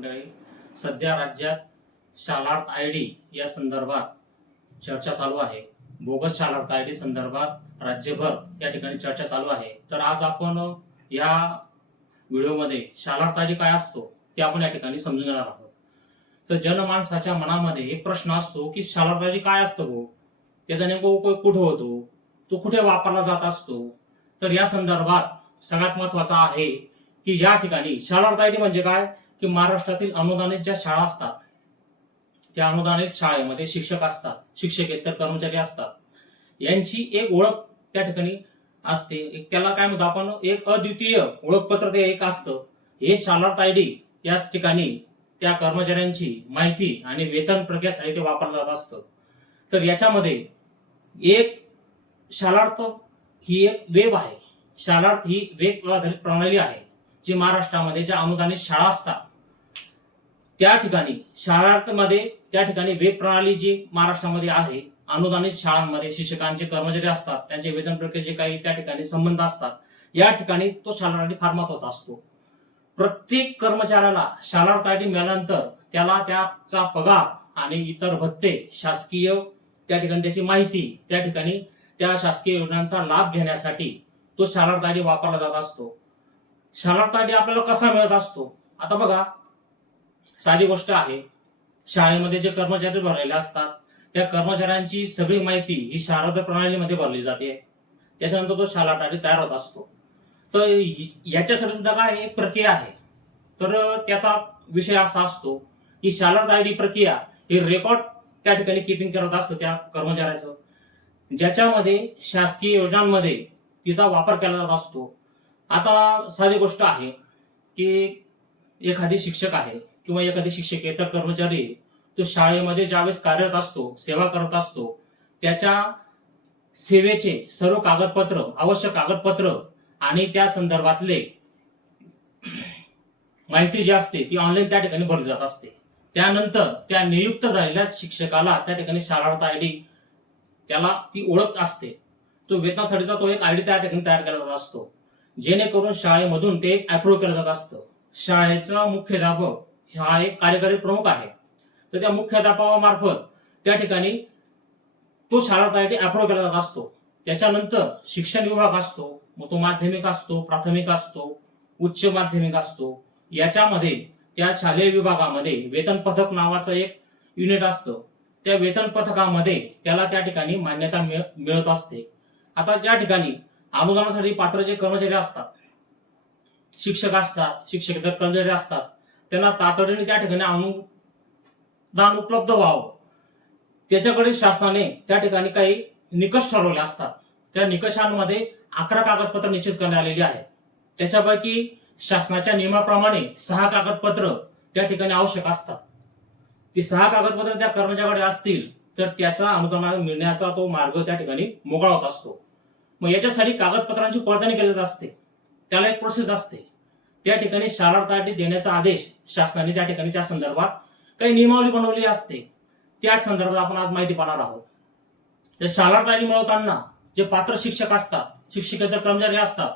मंडळी सध्या राज्यात शालार्थ आय डी या संदर्भात चर्चा चालू आहे. बोगस शालार्थ आय डी संदर्भात राज्यभर या ठिकाणी चर्चा चालू आहे. तर आज आपण या व्हिडिओमध्ये शालार्थ आय डी काय असतो ते आपण या ठिकाणी समजून घेणार आहोत. तर जनमानसाच्या मनामध्ये एक प्रश्न असतो की शालार्थ आय डी काय असतं भाऊ त्याचा नेमका उपयोग कुठे होतो? तो कुठे वापरला जात असतो? तर या संदर्भात सगळ्यात महत्त्वाचा आहे की या ठिकाणी शालार्थ आय डी म्हणजे काय? की महाराष्ट्रातील अनुदानित ज्या शाळा असतात त्या अनुदानित शाळेमध्ये शिक्षक असतात शिक्षकेतर कर्मचारी असतात. यांची एक ओळख त्या ठिकाणी असते. एक त्याला काय म्हणतो आपण? एक अद्वितीय ओळखपत्र ते एक असतं. हे शालार्थ आय डी याच ठिकाणी त्या कर्मचाऱ्यांची माहिती आणि वेतन प्रक्रियासाठी ते वापरलं जात असतं. तर याच्यामध्ये एक शालार्थ ही एक वेब आहे. शालार्थ ही वेब आधारित प्रणाली आहे जी महाराष्ट्रामध्ये ज्या अनुदानित शाळा असतात त्या ठिकाणी शाळांमध्ये त्या ठिकाणी वेब प्रणाली जी महाराष्ट्रामध्ये आहे अनुदानित शाळांमध्ये शिक्षकांचे कर्मचारी असतात त्यांचे वेतन प्रक्रियेचे काही त्या ठिकाणी संबंध असतात या ठिकाणी तो शालार्थ फार महत्त्वाचा असतो. प्रत्येक कर्मचाऱ्याला शालार्थ मिळाल्यानंतर त्याला त्याचा पगार आणि इतर भत्ते शासकीय त्या ठिकाणी त्याची माहिती त्या ठिकाणी त्या शासकीय योजनांचा लाभ घेण्यासाठी तो शालार्थ वापरला जात असतो. शालार्थ आपल्याला कसा मिळत असतो? आता बघा साधी गोष्ट आहे. शाळेमध्ये जे कर्मचारी भरलेले असतात त्या कर्मचाऱ्यांची सगळी माहिती ही शारद प्रणालीमध्ये भरली जाते. त्याच्यानंतर तो शाला आय तयार होत असतो. तर याच्यासाठी सुद्धा काय एक प्रक्रिया आहे. तर त्याचा विषय असा असतो की शाला आय डी प्रक्रिया ही रेकॉर्ड त्या ठिकाणी किपिंग करत असतं त्या कर्मचाऱ्याचं. ज्याच्यामध्ये शासकीय योजनांमध्ये तिचा वापर केला जात असतो. आता साधी गोष्ट आहे की एखादी शिक्षक आहे. किंवा एखादी शिक्षकेतर कर्मचारी तो शाळेमध्ये ज्यावेळेस कार्यरत असतो सेवा करत असतो त्याच्या सेवेचे सर्व कागदपत्र आवश्यक कागदपत्र आणि त्या संदर्भातले माहिती जी असते ती ऑनलाईन त्या ठिकाणी भरली जात असते. त्यानंतर त्या नियुक्त झालेल्या शिक्षकाला त्या ठिकाणी शाळार्थ आय डी त्याला ती ओळख असते. तो वेतनासाठीचा तो एक आय डी त्या ठिकाणी तयार केला जात असतो. जेणेकरून शाळेमधून ते एक अप्रूव्ह केलं जात असतं. शाळेचा मुख्याध्यापक हा एक कार्यकारी प्रमुख आहे. तर त्या मुख्याध्यापकामार्फत त्या ठिकाणी तो शाळा अप्रूव्ह केला जात असतो. त्याच्यानंतर शिक्षण विभाग असतो मग तो माध्यमिक असतो प्राथमिक असतो उच्च माध्यमिक असतो. याच्यामध्ये त्या शालेय विभागामध्ये वेतन पथक नावाचं एक युनिट असतं. त्या वेतन पथकामध्ये त्याला त्या ठिकाणी मान्यता मिळ- मिळत असते. आता ज्या ठिकाणी अनुदानासाठी पात्र जे कर्मचारी असतात शिक्षक असतात शिक्षक कर्मचारी असतात त्यांना तातडीने त्या ठिकाणी अनुदान उपलब्ध व्हावं. त्याच्याकडे शासनाने त्या ठिकाणी काही निकष ठरवले असतात. त्या निकषांमध्ये अकरा कागदपत्र निश्चित करण्यात आलेली आहेत. त्याच्यापैकी शासनाच्या नियमाप्रमाणे सहा कागदपत्र त्या ठिकाणी आवश्यक असतात. ती सहा कागदपत्र त्या कर्मचाऱ्याकडे असतील तर त्याचा अनुदान मिळण्याचा तो मार्ग त्या ठिकाणी मोकळा होत असतो. मग याच्यासाठी कागदपत्रांची पडताळणी केली जात असते. त्याला एक प्रोसेस असते. त्या ठिकाणी शालार्थ देण्याचा आदेश शासनाने त्या ठिकाणी त्या संदर्भात काही नियमावली बनवली असते. त्या संदर्भात आपण आज माहिती पाहणार आहोत. तर शालार्थ मिळवताना जे पात्र शिक्षक असतात शिक्षकेतर कर्मचारी असतात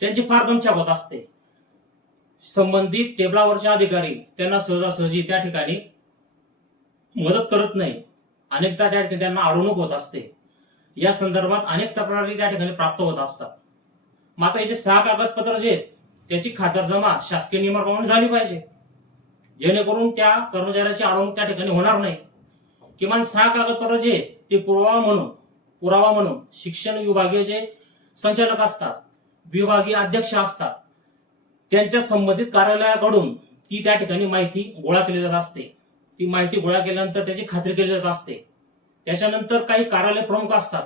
त्यांची फार दमछाक होत असते. संबंधित टेबलावरचे अधिकारी त्यांना सहजासहजी त्या ठिकाणी मदत करत नाही. अनेकदा त्या ठिकाणी त्यांना अडवणूक होत असते. या संदर्भात अनेक तक्रारी त्या ठिकाणी प्राप्त होत असतात. मात्र याचे सहा कागदपत्र जे आहेत त्याची खातरजमा शासकीय नियमाप्रमाणे झाली पाहिजे. जेणेकरून त्या कर्मचाऱ्याची अडवणूक त्या ठिकाणी होणार नाही. किमान सहा कागदपत्र जे ते पुरावा म्हणून पुरावा म्हणून शिक्षण विभागीय जे संचालक असतात विभागीय अध्यक्ष असतात. त्यांच्या संबंधित कार्यालयाकडून ती त्या ठिकाणी माहिती गोळा केली जात असते. ती माहिती गोळा केल्यानंतर त्याची खात्री केली जात असते. त्याच्यानंतर काही कार्यालय प्रमुख असतात.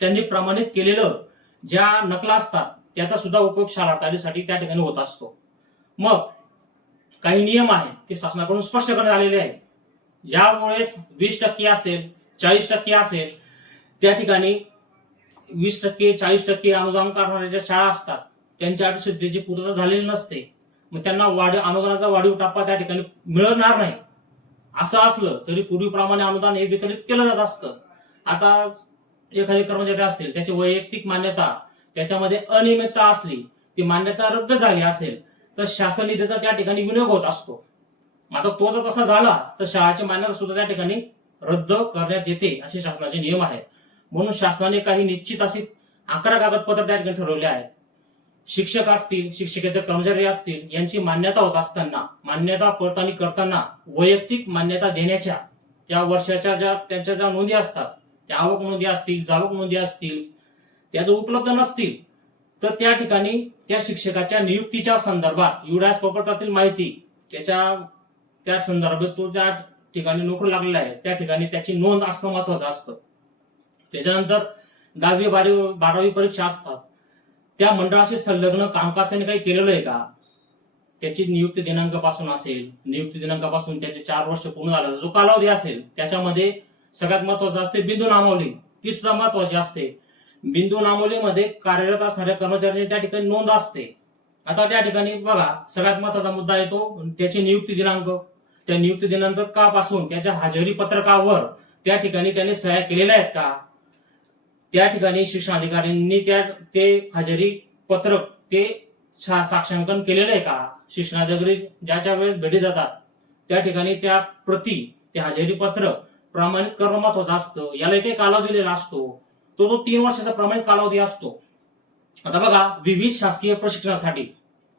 त्यांनी प्रमाणित केलेलं ज्या नकला असतात त्याचा सुद्धा उपयोग शाळा शालार्थासाठी त्या ठिकाणी होत असतो. मग काही नियम आहेत ते शासनाकडून स्पष्ट करण्यात आलेले आहेत. ज्यामुळे वीस टक्के असेल चाळीस टक्के असेल त्या ठिकाणी वीस टक्के चाळीस टक्के अनुदान करणाऱ्या ज्या शाळा असतात त्यांच्या अटीशुद्धीची पूर्तता झालेली नसते मग त्यांना वाढ अनुदानाचा वाढीव टप्पा त्या ठिकाणी मिळणार नाही. असं असलं तरी पूर्वीप्रमाणे अनुदान हे वितरित केलं जात असतं. आता एखादी कर्मचारी असेल त्याची वैयक्तिक मान्यता त्याच्यामध्ये अनियमितता असली ती मान्यता रद्द झाली असेल तर शासन निधीचा त्या ठिकाणी विनियोग होत असतो. आता तो जर तसा झाला तर शाळाची मान्यता सुद्धा त्या ठिकाणी रद्द करण्यात येते असे शासनाचे नियम आहेत. म्हणून शासनाने काही निश्चित असे अकरा कागदपत्र त्या ठिकाणी ठरवले आहेत. शिक्षक असतील शिक्षकेतर कर्मचारी असतील यांची मान्यता होत असताना मान्यता पडताळणी करताना वैयक्तिक मान्यता देण्याच्या त्या वर्षाच्या ज्या त्यांच्या ज्या नोंदी असतात त्या आवक नोंदी असतील जावक नोंदी असतील त्या जर उपलब्ध नसतील तर त्या ठिकाणी त्या शिक्षकाच्या नियुक्तीच्या संदर्भात युडास प्रकल्पातील माहिती त्याच्या त्या संदर्भात तो ज्या ठिकाणी नोकरी लागलेला आहे त्या ठिकाणी त्याची नोंद असणं महत्वाचं असतं. त्याच्यानंतर दहावी बारावी बारावी परीक्षा असतात. त्या मंडळाशी संलग्न कामकाजाने काही केलेलं आहे का? त्याची नियुक्ती दिनांकापासून असेल नियुक्ती दिनांकापासून त्याचे चार वर्ष पूर्ण झाला जो कालावधी असेल त्याच्यामध्ये सगळ्यात महत्वाचं असते बिंदू नामावली ती सुद्धा महत्वाची असते. बिंदू नामोलीमध्ये कार्यरत असणाऱ्या कर्मचाऱ्यांची त्या ठिकाणी नोंद असते. आता त्या ठिकाणी बघा सगळ्यात महत्त्वाचा मुद्दा येतो त्याची नियुक्ती दिनांक. त्या नियुक्ती दिनांकापासून त्याच्या हजेरी पत्रकावर त्या ठिकाणी त्याने सह्या केलेल्या आहेत का? त्या ठिकाणी शिक्षण अधिकाऱ्यांनी त्या ते हजेरी पत्रक ते सा- साक्षांकन केलेलं आहे का? शिक्षणाधिकारी ज्याच्या वेळेस भेटी जातात त्या ठिकाणी त्या प्रती ते हजेरी पत्र प्रमाणित करणं महत्वाचं असतं. याला एक कालावधी दिलेला असतो. तो तो तीन वर्षाचा प्रमाणित कालावधी असतो. आता बघा विविध शासकीय प्रशिक्षणासाठी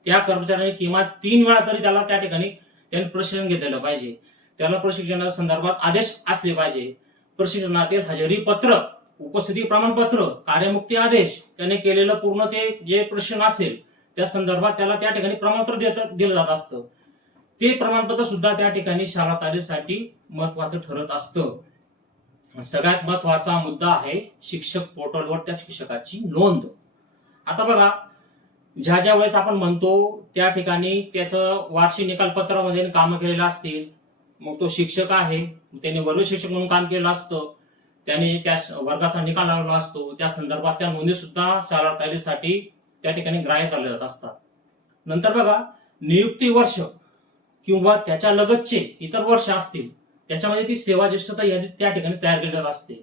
त्या कर्मचाऱ्यांनी किमान तीन वेळा तरी त्याला त्या ठिकाणी त्यांनी प्रशिक्षण घेतलेलं पाहिजे. त्याला प्रशिक्षणाच्या संदर्भात आदेश असले पाहिजे. प्रशिक्षणातील हजेरी पत्र उपस्थिती प्रमाणपत्र कार्यमुक्ती आदेश त्याने केलेलं पूर्ण ते जे प्रशिक्षण असेल त्या संदर्भात त्याला त्या ठिकाणी प्रमाणपत्र देत- दिलं जात असतं. ते प्रमाणपत्र सुद्धा त्या ठिकाणी शाळा तारीसाठी महत्वाचं ठरत असतं. सगळ्यात महत्त्वाचा मुद्दा आहे शिक्षक पोर्टलवर त्या शिक्षकाची नोंद. आता बघा ज्या ज्या वेळेस आपण म्हणतो त्या ठिकाणी त्याचं वार्षिक निकालपत्रामध्ये कामं केलेलं असतील मग तो शिक्षक आहे त्याने वर्ग शिक्षक म्हणून काम केलं असतं त्याने त्या वर्गाचा निकाल लावला असतो त्या संदर्भात त्या नोंदी सुद्धा शाळा तयारीसाठी त्या ठिकाणी ग्राह्य आले जात असतात. नंतर बघा नियुक्ती वर्ष किंवा त्याच्या लगतचे इतर वर्ष असतील त्याच्यामध्ये ती सेवा ज्येष्ठता यादी त्या ठिकाणी तयार केली जात असते.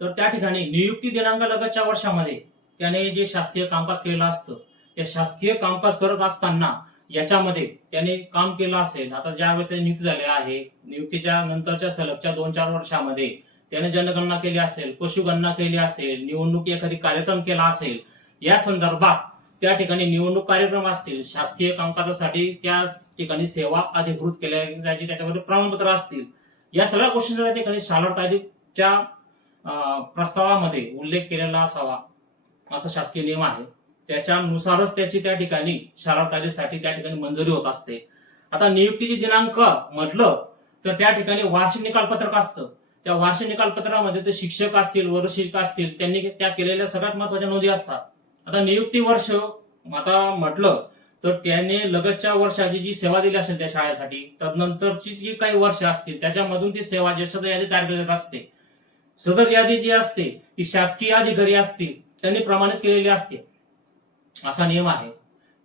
तर त्या ठिकाणी नियुक्ती दिनांक लगतच्या वर्षामध्ये त्याने जे शासकीय कामकाज केलेलं असतं त्या शासकीय कामकाज करत असताना याच्यामध्ये त्याने काम केलं असेल. आता ज्या वेळेस नियुक्ती झाले आहे नियुक्तीच्या नंतरच्या सलगच्या दोन चार वर्षामध्ये त्याने जनगणना केली असेल पशुगणना केली असेल निवडणूक एखादी कार्यक्रम केला असेल या संदर्भात त्या ठिकाणी निवडणूक कार्यक्रम असतील शासकीय कामकाजासाठी त्या ठिकाणी सेवा अधिकृत केल्या जायची त्याच्यामध्ये प्रमाणपत्र असतील. या सगळ्या गोष्टींचा त्या ठिकाणी शाला तारीखच्या प्रस्तावामध्ये उल्लेख केलेला असावा असा शासकीय नियम आहे. त्याच्यानुसारच त्याची त्या ठिकाणी शाळा तारीखसाठी त्या ठिकाणी मंजुरी होत असते. आता नियुक्तीची दिनांक म्हटलं तर त्या ठिकाणी वार्षिक निकाल पत्रक असतं. त्या वार्षिक निकाल पत्रामध्ये ते शिक्षक असतील वर्षिक असतील त्यांनी त्या केलेल्या सगळ्यात महत्त्वाच्या नोंदी असतात. आता नियुक्ती वर्ष आता म्हटलं तर त्याने लगतच्या वर्षाची जी सेवा दिली असेल त्या शाळेसाठी तदनंतरची जी काही वर्ष असतील त्याच्यामधून ती सेवा ज्येष्ठता यादी तयार केली जात असते. सदर यादी जी असते ती शासकीय अधिकारी असतील त्यांनी प्रमाणित केलेली असते. असा नियम आहे.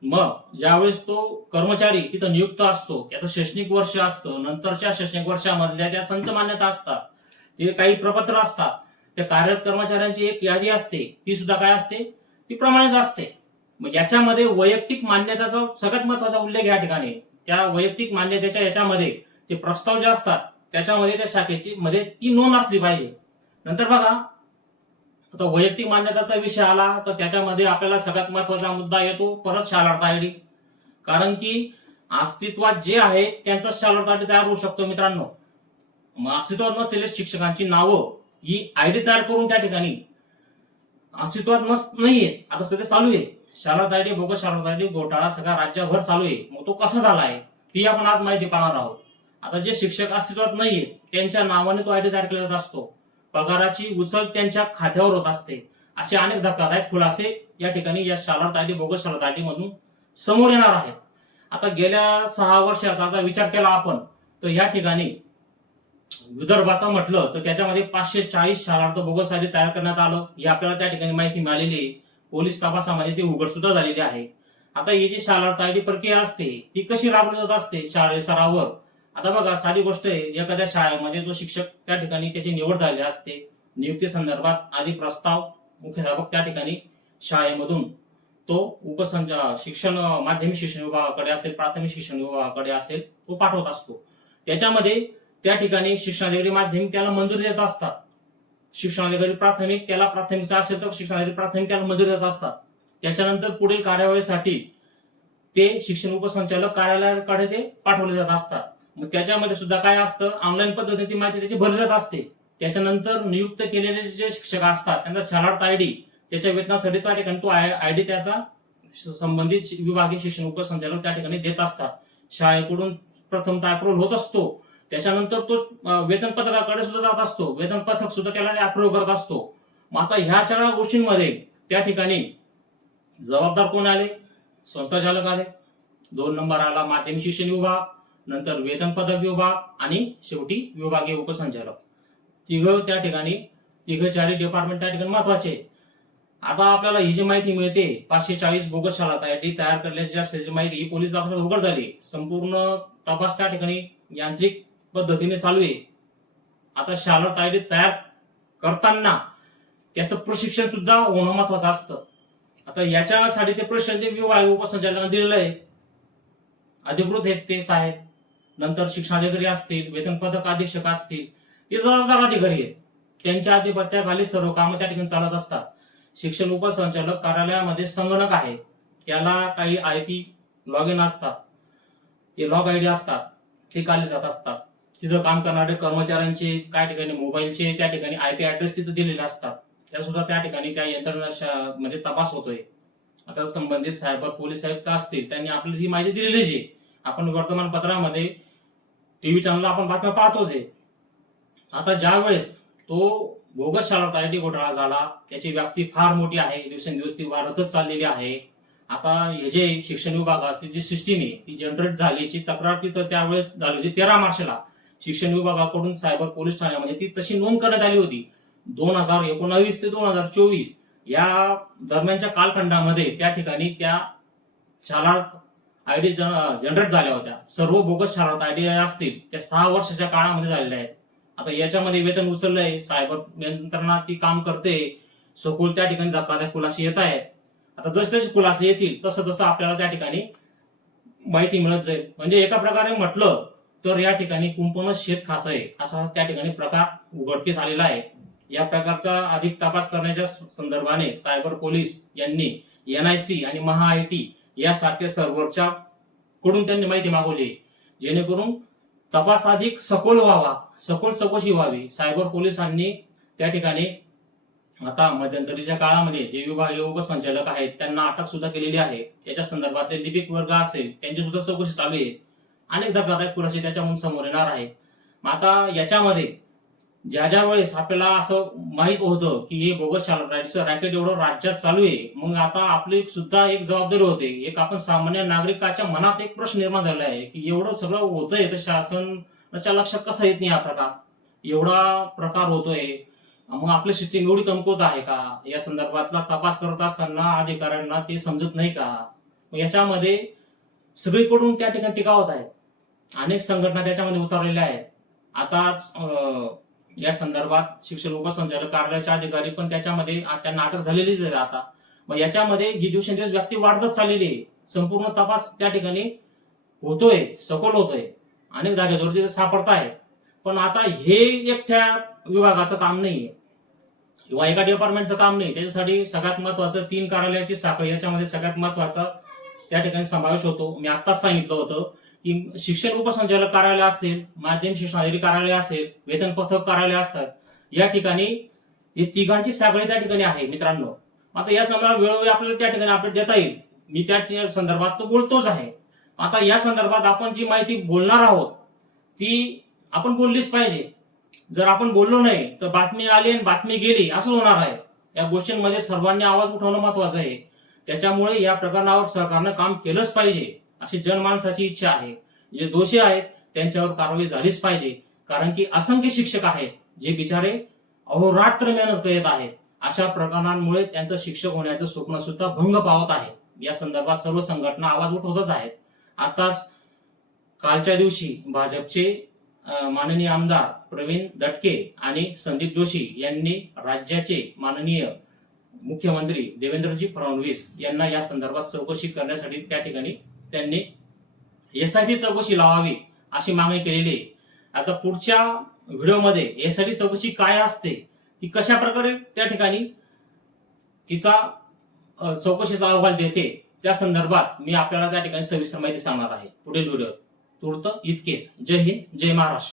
मग ज्यावेळेस तो कर्मचारी तिथं नियुक्त असतो त्याचं शैक्षणिक वर्ष असतं नंतरच्या शैक्षणिक वर्षामधल्या त्या संच मान्यता असतात ते काही प्रपत्र असतात त्या कार्यरत कर्मचाऱ्यांची एक यादी असते ती सुद्धा काय असते? ती प्रमाणित असते. मग याच्यामध्ये वैयक्तिक मान्यतेचा सगळ्यात महत्त्वाचा उल्लेख या ठिकाणी त्या वैयक्तिक मान्यतेच्या याच्यामध्ये ते प्रस्ताव जे असतात त्याच्यामध्ये त्या शाखेची मध्ये ती नोंद असली पाहिजे. नंतर बघा आता वैयक्तिक मान्यताचा विषय आला तर त्याच्यामध्ये आपल्याला सगळ्यात महत्त्वाचा मुद्दा येतो परत शालार्थ आयडी कारण की अस्तित्वात जे आहे त्यांचा शालार्थ आयडी तयार होऊ शकतो मित्रांनो. मग अस्तित्वात नसलेल्या शिक्षकांची नावं ही आयडी तयार करून त्या ठिकाणी. अस्तित्वात नस नाहीये. आता सध्या चालू आहे. शालार्थ बोगस शालार्थ घोटाळा सगळा राज्यभर चालू आहे. मग तो कसा झाला आहे ती आपण आज माहिती पाहणार आहोत. आता जे शिक्षक अस्तित्वात नाहीये त्यांच्या नावाने तो आयडी तयार केला जात असतो. पगाराची उचल त्यांच्या खात्यावर होत असते. असे अनेक धक्कादायक खुलासे या ठिकाणी या शालार्थ बोगस शालार्थ मधून समोर येणार आहेत. आता गेल्या सहा वर्षाचा जर विचार केला आपण तर या ठिकाणी विदर्भाचा म्हटलं तर त्याच्यामध्ये पाचशे चाळीस शालार्थ बोगस आयडी तयार करण्यात आलं. हे आपल्याला त्या ठिकाणी माहिती मिळालेली आहे. पोलीस तपासामध्ये ती उघड सुद्धा झालेली आहे. आता ही जी शालार्थ आयडी प्रक्रिया असते ती कशी राबवली जात असते? शाळे सरावर. आता बघा साधी गोष्ट आहे एखाद्या शाळेमध्ये जो शिक्षक त्या ठिकाणी त्याची निवड झालेली असते. नियुक्ती संदर्भात आधी प्रस्ताव मुख्याध्यापक त्या ठिकाणी शाळेमधून. तो उपसंच शिक्षण माध्यमिक शिक्षण विभागाकडे असेल प्राथमिक शिक्षण विभागाकडे असेल तो पाठवत असतो. त्याच्यामध्ये त्या ठिकाणी शिक्षणाधिकारी माध्यमिक त्याला मंजुरी देत असतात. शिक्षणाधिकारी प्राथमिक त्याला प्राथमिकचा असेल तर शिक्षणाधिकारी प्राथमिक त्याला मंजुरी देत असतात. त्याच्यानंतर पुढील कार्यवाहीसाठी ते शिक्षण उपसंचालक कार्यालयाकडे ते पाठवले जात असतात. मग त्याच्यामध्ये सुद्धा काय असतं? ऑनलाईन पद्धतीने ती माहिती त्याची भरली जात असते. त्याच्यानंतर नियुक्त केलेले जे शिक्षक असतात त्यांचा शाळार्थ आय डी त्याच्या वेतनासाठी त्या ठिकाणी तो आय डी त्याचा संबंधित विभागीय शिक्षण उपसंचालक त्या ठिकाणी देत असतात. शाळेकडून प्रथमतः अप्रूव्हल होत असतो. त्याच्यानंतर तो वेतन पथकाकडे सुद्धा जात असतो. वेतन पथक सुद्धा त्याला अप्रूव्ह करत असतो. मग आता ह्या सगळ्या गोष्टींमध्ये त्या ठिकाणी जबाबदार कोण आले? संस्थाचालक आले. दोन नंबर आला माध्यमिक शिक्षण विभाग नंतर वेतन पदक विभाग आणि शेवटी विभागीय उपसंचालक. तिघ त्या ठिकाणी तिघ चारही डिपार्टमेंट त्या ठिकाणी महत्त्वाचे. आता आपल्याला ही जी माहिती मिळते पाचशे चाळीस बोगस शाळा तयार करण्याची असल्याची माहिती ही पोलीस तपासात उघड झाली. संपूर्ण तपास त्या ठिकाणी यांत्रिक पद्धतीने चालू आहे. आता शाळा तायडी तयार करताना त्याचं प्रशिक्षण सुद्धा होणं महत्वाचं असतं. आता याच्यासाठी ते प्रशिक्षण ते विभाग उपसंचालकांना दिलेलं आहे अधिकृत आहेत ते साहेब. नंतर शिक्षणाधिकारी असतील वेतन पथक अधीक्षक असतील हे जबाबदार अधिकारी आहेत. त्यांच्या आधिपत्याखाली सर्व कामं त्या ठिकाणी चालत असतात. शिक्षण उपसंचालक कार्यालयामध्ये संगणक आहे. त्याला काही आय पी लॉग इन असतात. ते लॉग आय डी असतात. ते काढले जात असतात. तिथं काम करणारे कर्मचाऱ्यांचे काय ठिकाणी मोबाईलचे त्या ठिकाणी आय पी ऍड्रेस तिथं दिलेले असतात. त्या सुद्धा त्या ठिकाणी त्या यंत्रणा मध्ये तपास होतोय. आता संबंधित सायबर पोलीस आयुक्त असतील त्यांनी आपली ही माहिती दिलेलीच आहे. आपण वर्तमानपत्रामध्ये टीव्ही चॅनलला आपण बातम्या पाहतोच आहे. आता ज्या वेळेस तो बोगस शाळा आय टी घोटाळा झाला त्याची व्याप्ती फार मोठी आहे. दिवसेंदिवस ती वाढतच चाललेली आहे. आता हे जे शिक्षण विभागाची जी सिस्टीम आहे ती जनरेट झाली तक्रार तिथं त्यावेळेस झाली होती तेरा मार्चला. शिक्षण विभागाकडून सायबर पोलीस ठाण्यामध्ये ती तशी नोंद करण्यात आली होती. दोन हजार एकोणावीस ते दोन हजार चोवीस या दरम्यानच्या कालखंडामध्ये त्या ठिकाणी त्या शाळा आयडी जनरेट झाल्या होत्या. सर्व बोगस शाळा आयडी असतील त्या सहा वर्षाच्या काळामध्ये झालेल्या आहेत. आता याच्यामध्ये वेतन उचललंय सायबर यंत्रणा ती काम करते सखोल त्या ठिकाणी धक्कादायक खुलासे येत आहेत. आता जसे जसे खुलासे येतील तसं तसं आपल्याला त्या ठिकाणी माहिती मिळत जाईल. म्हणजे एका प्रकारे म्हटलं तर या ठिकाणी कुंपणच शेत खात आहे असा त्या ठिकाणी प्रकार उघडकीस आलेला आहे. या प्रकारचा अधिक तपास करण्याच्या संदर्भाने सायबर पोलीस यांनी एनआयसी आणि महा आय टी यासारख्या सर्व्हरच्या कडून त्यांनी माहिती मागवली आहे. जेणेकरून तपास अधिक सखोल व्हावा सखोल चौकशी व्हावी. सायबर पोलिसांनी त्या ठिकाणी आता मध्यंतरीच्या काळामध्ये जे विभाग योग संचालक आहेत त्यांना अटक सुद्धा केलेली आहे. त्याच्या संदर्भातले लिपिक वर्ग असेल त्यांची सुद्धा चौकशी चालू आहे. अनेक धक्कादायक खुलासे त्याच्यामधून समोर येणार आहेत. मग आता याच्यामध्ये ज्या ज्या वेळेस आपल्याला असं माहीत होतं की हे बोगस रॅकेट एवढं राज्यात चालू आहे मग आता आपली सुद्धा एक जबाबदारी होते. एक आपण सामान्य नागरिकाच्या मनात एक प्रश्न निर्माण झाला आहे की एवढं सगळं होतंय तर शासनाच्या लक्षात कसा येत नाही हा प्रकार? एवढा प्रकार होतोय. मग आपली सिस्टीम एवढी कमकुवत आहे का? या संदर्भातला तपास करत असताना अधिकाऱ्यांना ते समजत नाही का? मग याच्यामध्ये सगळीकडून त्या ठिकाणी टीका होत आहे अनेक संघटना त्याच्यामध्ये उतरलेल्या आहेत. आताच या संदर्भात शिक्षण उपसंचालक कार्यालयाचे अधिकारी पण त्याच्यामध्ये त्यांना अटक झालेलीच आहे आता. मग याच्यामध्ये ही दिवसेंदिवस व्यक्ती वाढतच चाललेली आहे. संपूर्ण तपास त्या ठिकाणी होतोय सखोल होतोय. अनेक जागेवर तिथे सापडताय पण आता हे एकट्या विभागाचं काम नाहीये. किंवा एका डिपार्टमेंटचं काम नाही. त्याच्यासाठी सगळ्यात महत्वाचं तीन कार्यालयाची साखळी याच्यामध्ये सगळ्यात महत्त्वाचा त्या ठिकाणी समावेश होतो. मी आत्ताच सांगितलं होतं. की शिक्षण उपसंचालक कार्यालय असतील माध्यमिक शिक्षणाधिकारी कार्यालय असेल वेतन पथक कार्यालय असतात या ठिकाणी हे तिघांची साखळी त्या ठिकाणी आहे मित्रांनो. आता या संदर्भात वेळोवेळी आपल्याला त्या ठिकाणी अपडेट देता येईल. मी त्या संदर्भात तो बोलतोच आहे. आता या संदर्भात आपण जी माहिती बोलणार आहोत ती आपण बोललीच पाहिजे. जर आपण बोललो नाही तर बातमी आली आणि बातमी गेली असं होणार आहे. या गोष्टींमध्ये सर्वांनी आवाज उठवणं महत्वाचं आहे. त्याच्यामुळे या प्रकरणावर सरकारनं काम केलंच पाहिजे. अशी जनमानसाची इच्छा आहे. जे दोषी आहेत त्यांच्यावर कारवाई झालीच पाहिजे. कारण की असंख्य शिक्षक आहेत जे बिचारे अहोरात्र मेहनत करत आहेत. अशा प्रकरणांमुळे त्यांचं शिक्षक होण्याचं स्वप्न सुद्धा भंग पावत आहे. या संदर्भात सर्व संघटना आवाज उठवतच आहेत. आताच कालच्या दिवशी भाजपचे माननीय आमदार प्रवीण दटके आणि संदीप जोशी यांनी राज्याचे माननीय मुख्यमंत्री देवेंद्रजी फडणवीस यांना या संदर्भात चौकशी करण्यासाठी त्या ठिकाणी त्यांनी एसआयटी चौकशी लावावी अशी मागणी केलेली आहे. आता पुढच्या व्हिडिओमध्ये एसआयटी चौकशी काय असते ती कशा प्रकारे त्या ठिकाणी तिचा चौकशीचा अहवाल देते त्या संदर्भात मी आपल्याला त्या ठिकाणी सविस्तर माहिती सांगणार आहे. पुढील व्हिडिओ तूर्त इतकेच जय हिंद जय महाराष्ट्र.